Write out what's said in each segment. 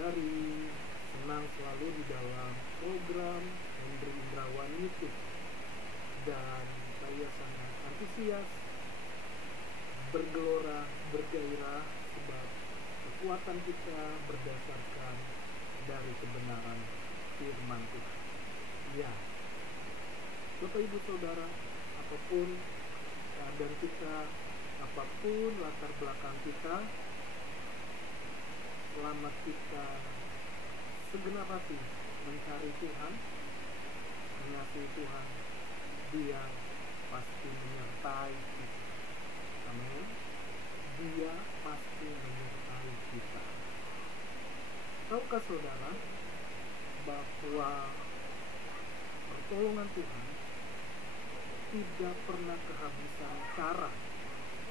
saudari senang selalu di dalam program Hendri Indrawan itu, dan saya sangat antusias, bergelora, bergairah, sebab kekuatan kita berdasarkan dari kebenaran firman Tuhan. Ya, Bapak Ibu Saudara, apapun keadaan kita, apapun latar belakang kita, selama kita segenap hati mencari Tuhan, mengasihi Tuhan, Dia pasti menyertai kita. Amin. Dia pasti menyertai kita. Tahukah saudara bahwa pertolongan Tuhan tidak pernah kehabisan cara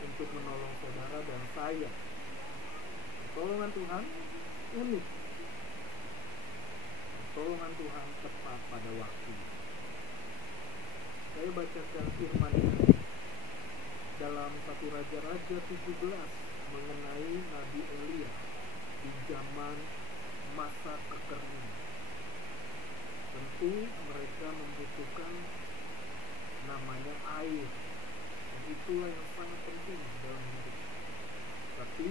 untuk menolong saudara dan saya. Pertolongan Tuhan unik. Pertolongan Tuhan tepat pada waktunya. Saya bacakan firman dalam 1 Raja-Raja 17 mengenai Nabi Elia di zaman masa kekeringan. Tentu mereka membutuhkan namanya air, dan itulah yang sangat penting dalam hidup. Tapi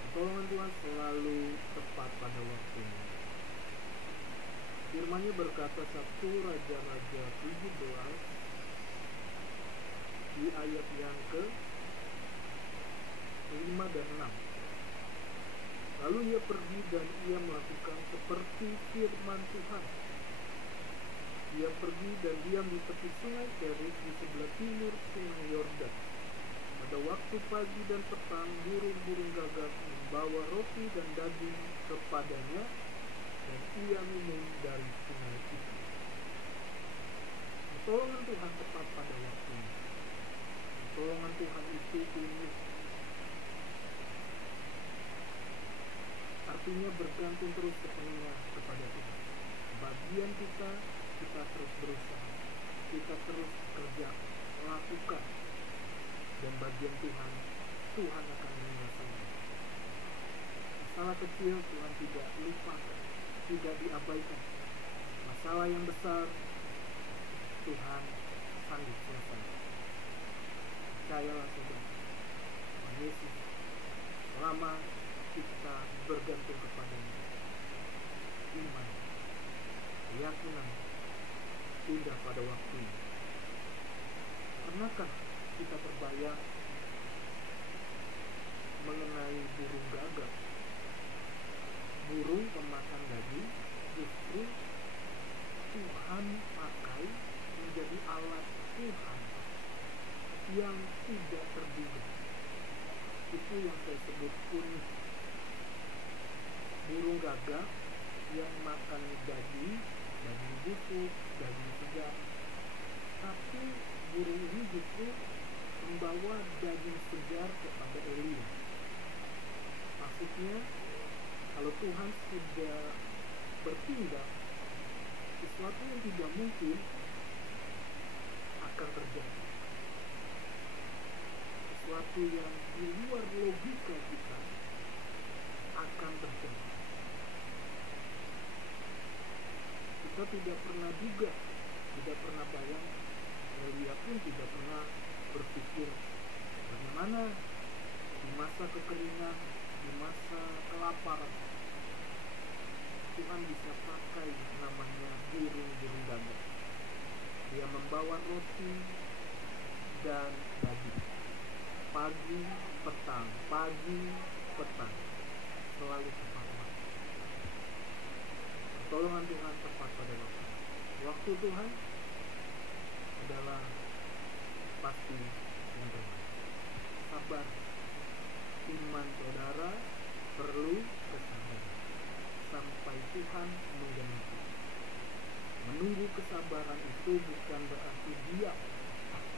pertolongan Tuhan selalu tepat pada waktunya. Firman-Nya berkata 1 Raja-Raja 17 di ayat yang ke-5 dan 6. Lalu ia pergi dan ia melakukan seperti firman Tuhan. Ia pergi dan diam di tepi sungai Kerit di sebelah timur sungai Yordan. Pada waktu pagi dan petang, burung-burung gagak membawa roti dan daging kepadanya, dan ia minum dari sungai itu. Pertolongan Tuhan tepat pada waktunya. Pertolongan Tuhan itu unik. Artinya bergantung terus sepenuhnya kepada Tuhan. Bagian kita terus berusaha, kita terus kerja, lakukan. Dan bagian Tuhan akan menyelesaikan. Masalah kecil Tuhan tidak lupakan, tidak diabaikan. Masalah yang besar Tuhan sanggup selesaikan. Percayalah saudara, Tuhan Yesus selama kita bergantung kepadanya, iman, keyakinan indah pada waktunya. Pernahkah kita terbayang mengenai burung gagak? Burung pemakan daging justru Tuhan pakai menjadi alat Tuhan yang tidak terduga. Itu yang saya sebut unik. Burung gagak yang makan daging busuk, daging segar. Tapi burung ini justru membawa daging segar kepada Elia. Maksudnya, kalau Tuhan sudah bertindak, sesuatu yang tidak mungkin akan terjadi. Sesuatu yang di luar logika kita akan terjadi. Kita tidak pernah duga, tidak pernah bayang, Elia pun tidak pernah berpikir bagaimana di masa kekeringan, di masa kelaparan, Tuhan bisa pakai namanya burung-burung gagak. Dia membawa roti dan daging. Pagi, petang, selalu tepat waktu. Pertolongan Tuhan tepat pada waktu. Waktu Tuhan adalah pasti yang terbaik. Sabar. Iman saudara perlu kesabaran sampai Tuhan menggenapi. Menunggu kesabaran itu bukan berarti diam,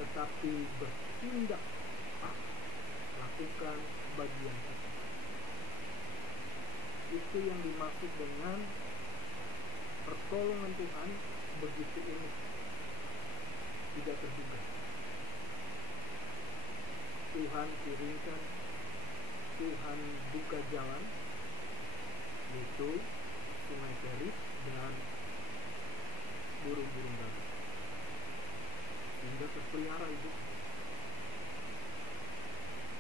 tetapi bertindak. Lakukan bagian kita. Itu yang dimaksud dengan pertolongan Tuhan begitu unik, tidak terduga. Tuhan kirimkan, Tuhan buka jalan, yaitu Sungai Kerit dan burung-burung dara, sehingga terpelihara hidup.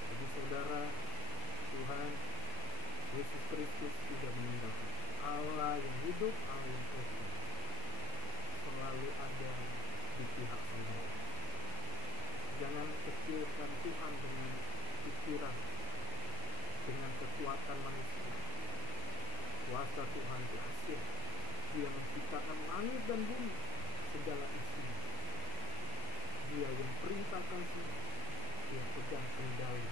Jadi saudara, Tuhan Yesus Kristus tidak meninggalkan. Allah yang hidup, Allah yang kekal, selalu ada di pihak saudara. Jangan kecilkan Tuhan dengan pikiran, dengan kekuatan manusia. Kuasa Tuhan dahsyat. Dia menciptakan langit dan bumi, segala isinya. Dia yang perintahkan semua. Dia pegang kendali.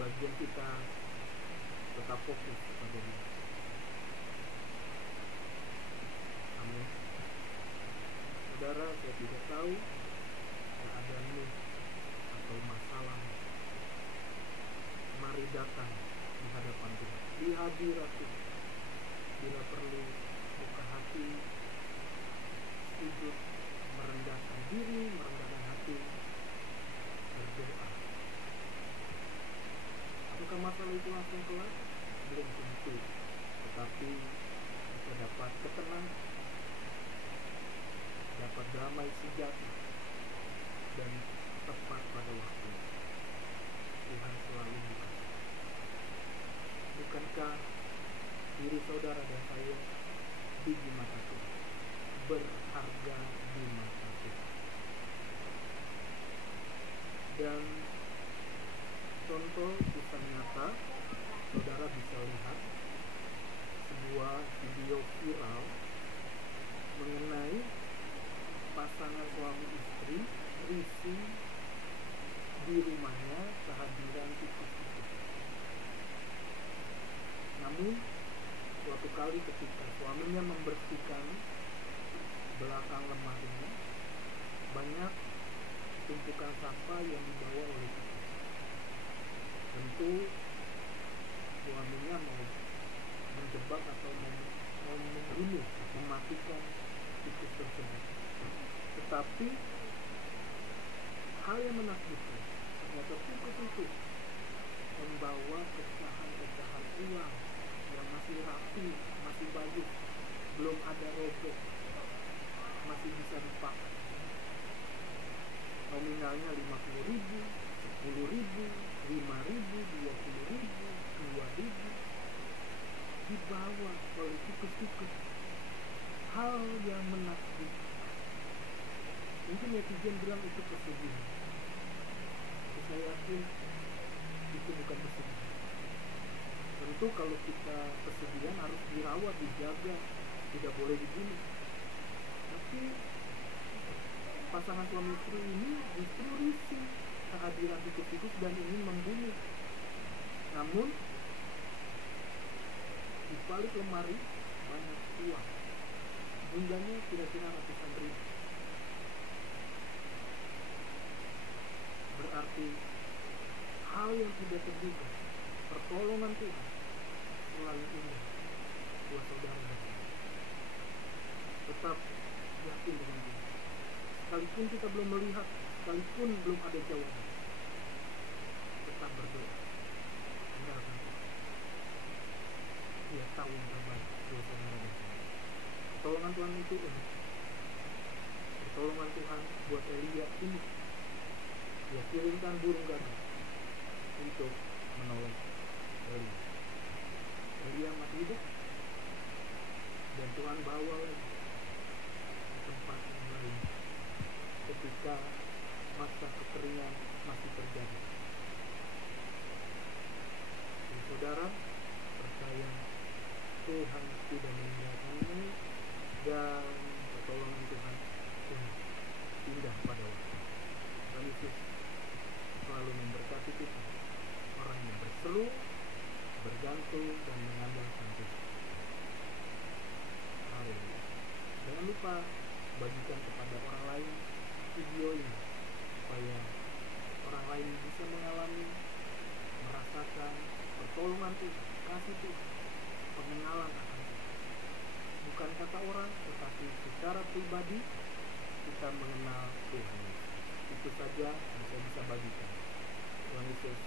Bagian kita tetap fokus pada Dia. Amin. Saudara, saya tidak tahu keadaanmu atau masalah. Mari datang di hadapan Tuhan, di hadirat Tuhan. Bila perlu, buka hati, sujud, merendahkan diri, merendahkan hati, berdoa. Apakah masalah itu langsung kelar? Belum tentu. Tetapi kita dapat ketenangan, dapat damai sejati, dan tepat pada waktunya. Tuhan selalu buka. Bukankah diri saudara dan saya biji mata Tuhan, berharga di mata Tuhan? Dan contoh kisah nyata, saudara bisa lihat sebuah video viral mengenai pasangan suami istri risih di rumahnya kehadiran tikus-tikus. Namun suatu kali ketika suaminya membersihkan belakang lemarinya, banyak tumpukan sampah yang dibawa oleh tikus. Tentu suaminya mau menjebak atau mau membunuh, mematikan tikus tersebut. Tetapi hal yang menakjubkan, ternyata tikus itu membawa pecahan-pecahan uang yang masih rapi, masih bagus, belum ada robek, masih bisa dipakai. Nominalnya 50.000, 10.000, 5.000, 20.000, 2.000 dibawa oleh tikus-tikus. Hal yang menakjubkan. Mungkin netizen bilang itu pesugihan. Saya yakin itu bukan pesugihan. Tentu kalau kita pesugihan harus dirawat, dijaga, tidak boleh dibunuh. Tapi pasangan suami istri ini justru risih kehadiran tikus-tikus dan ingin membunuh. Namun di balik lemari banyak uang, jumlahnya kira-kira ratusan ribu. Berarti hal yang tidak terduga, pertolongan Tuhan selalu indah buat saudara dan saya. Tetap yakin dengan Dia. Sekalipun kita belum melihat, sekalipun belum ada jawaban, tetap berdoa. Andalkan Tuhan. Dia tahu yang terbaik buat saudara dan saya. Pertolongan Tuhan itu unik. Pertolongan Tuhan buat Elia ini. Dia kirimkan burung gagak untuk menolong Elia. Elia mati hidup dan Tuhan bawa lagi ke tempat yang lain ketika masa kekeringan masih terjadi. Dan saudara percaya Tuhan tidak meninggalkanmu dan pertolongan Tuhan indah pada waktu. Tuhan Yesus selalu memberkati kita, orang yang berseru, bergantung dan mengandalkan Tuhan. Haleluya. Jangan lupa bagikan kepada orang lain video ini supaya orang lain bisa mengalami, merasakan pertolongan Tuhan, kasih Tuhan, pengenalan akan Tuhan. Bukan kata orang, tetapi secara pribadi kita mengenal Tuhan. Itu saja yang saya bisa bagikan. Tuhan Yesus